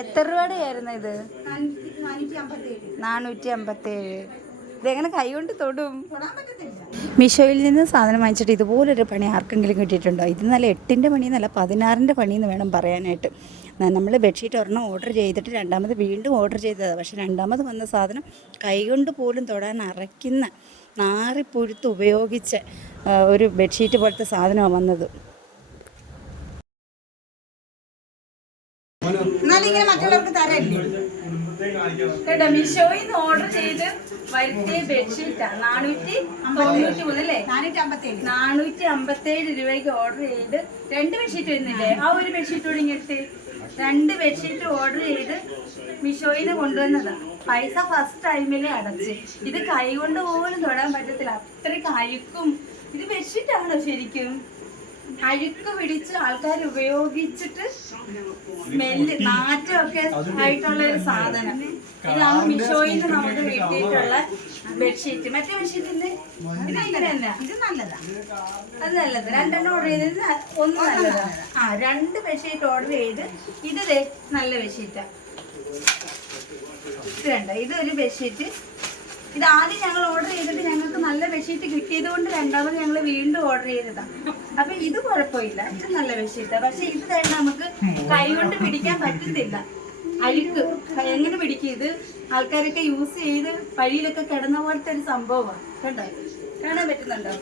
എത്ര രൂപയുടെ ആയിരുന്നു ഇത്? നാനൂറ്റി നാനൂറ്റി അമ്പത്തേഴ് ഇതെങ്ങനെ കൈകൊണ്ട് തൊടും? മീഷോയിൽ നിന്ന് സാധനം വാങ്ങിച്ചിട്ട് ഇതുപോലൊരു പണി ആർക്കെങ്കിലും കിട്ടിയിട്ടുണ്ടോ? ഇത് നല്ല എട്ടിന്റെ പണി എന്നല്ല പതിനാറിന്റെ പണി എന്ന് വേണം പറയാനായിട്ട്. നമ്മൾ ബെഡ്ഷീറ്റ് ഒരെണ്ണം ഓർഡർ ചെയ്തിട്ട് രണ്ടാമത് വീണ്ടും ഓർഡർ ചെയ്തതാണ് പക്ഷേ രണ്ടാമത് വന്ന സാധനം കൈകൊണ്ട് പോലും തൊടാൻ അറയ്ക്കുന്ന നാറിപ്പുഴുത്ത് ഉപയോഗിച്ച ഒരു ബെഡ്ഷീറ്റ് പോലത്തെ സാധനമാണ് വന്നത്. ഇങ്ങനെ മറ്റുള്ളവർക്ക് തരല്ലേ? കേട്ടോ മിഷോയിൽ നിന്ന് ഓർഡർ ചെയ്ത് വരുത്തിയ ബെഡ്ഷീറ്റാണ് നാനൂറ്റി തൊണ്ണൂറ്റി മൂന്നല്ലേ നാനൂറ്റി അമ്പത്തേഴ് നാനൂറ്റി അമ്പത്തേഴ് രൂപയ്ക്ക് ഓർഡർ ചെയ്ത് രണ്ട് ബെഡ്ഷീറ്റ് വരുന്നില്ലേ? ആ ഒരു ബെഡ്ഷീറ്റ് കൂടി ഇങ്ങനത്തെ രണ്ട് ബെഡ്ഷീറ്റ് ഓർഡർ ചെയ്ത് മിഷോയിൽ നിന്ന് കൊണ്ടുവന്നതാണ് പൈസ ഫസ്റ്റ് ടൈമിൽ അടച്ച്. ഇത് കൈ കൊണ്ട് പോലും തൊടാൻ പറ്റത്തില്ല. അത്രയ്ക്ക് അഴുക്കും. ഇത് ബെഡ്ഷീറ്റ് ആണോ ശരിക്കും? അഴുക്ക് പിടിച്ച് ആൾക്കാർ ഉപയോഗിച്ചിട്ട് സ്മെല്ല് നാറ്റമൊക്കെ ആയിട്ടുള്ള ഒരു സാധനം. ഇതാണ് മിഷോയിൽ നിന്ന് നമുക്ക് കിട്ടിയിട്ടുള്ള ബെഡ്ഷീറ്റ്. മറ്റേ ബെഡ്ഷീറ്റിന്റെ ഇത് ഇങ്ങനെ തന്നെ. ഇത് നല്ലതാ. അത് നല്ലത്. രണ്ടെണ്ണം ഓർഡർ ചെയ്തത് ഒന്ന് നല്ലതാണ് ആ രണ്ട് ബെഡ്ഷീറ്റ് ഓർഡർ ചെയ്ത് ഇത് ദേ നല്ല ബെഡ്ഷീറ്റാ. ഇത് കണ്ട? ഇത് ഒരു ബെഡ്ഷീറ്റ്. ഇത് ആദ്യം ഞങ്ങൾ ഓർഡർ ചെയ്തിട്ട് ഞങ്ങൾക്ക് നല്ല ബെഡ്ഷീറ്റ് കിട്ടിയത് കൊണ്ട് രണ്ടാമത് ഞങ്ങൾ വീണ്ടും ഓർഡർ ചെയ്തതാ. അപ്പൊ ഇത് കുഴപ്പമില്ല. ഇത് നല്ല ബെഡ്ഷീറ്റാ പക്ഷെ ഇത് തന്നെ നമുക്ക് കൈ കൊണ്ട് പിടിക്കാൻ പറ്റത്തില്ല. അഴുക്ക്. എങ്ങനെ പിടിക്കും ഇത്? ആൾക്കാരൊക്കെ യൂസ് ചെയ്ത് വഴിയിലൊക്കെ കിടന്ന പോലത്തെ ഒരു സംഭവമാണ് കണ്ടോ? കാണാൻ പറ്റുന്നുണ്ടോ?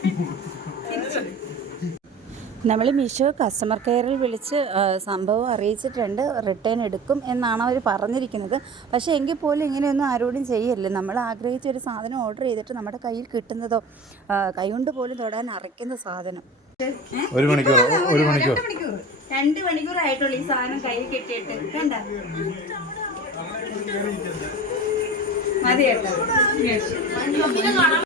നമ്മൾ മീഷോ കസ്റ്റമർ കെയറിൽ വിളിച്ച് സംഭവം അറിയിച്ചിട്ടുണ്ട്. റിട്ടേൺ എടുക്കും എന്നാണ് അവർ പറഞ്ഞിരിക്കുന്നത്. പക്ഷേ എങ്കിൽ പോലും ഇങ്ങനെയൊന്നും ആരോടും ചെയ്യല്ല? നമ്മൾ ആഗ്രഹിച്ച ഒരു സാധനം ഓർഡർ ചെയ്തിട്ട് നമ്മുടെ കയ്യിൽ കിട്ടുന്നതോ കൈകൊണ്ട് പോലും തൊടാൻ അറയ്ക്കുന്ന സാധനം. ഒരു മണിക്കൂർ ഒരു മണിക്കൂർ. മണിക്കൂർ. രണ്ട് ഈ സാധനം കയ്യിൽ കിട്ടിയിട്ട്. കണ്ട? മതി കേട്ടോ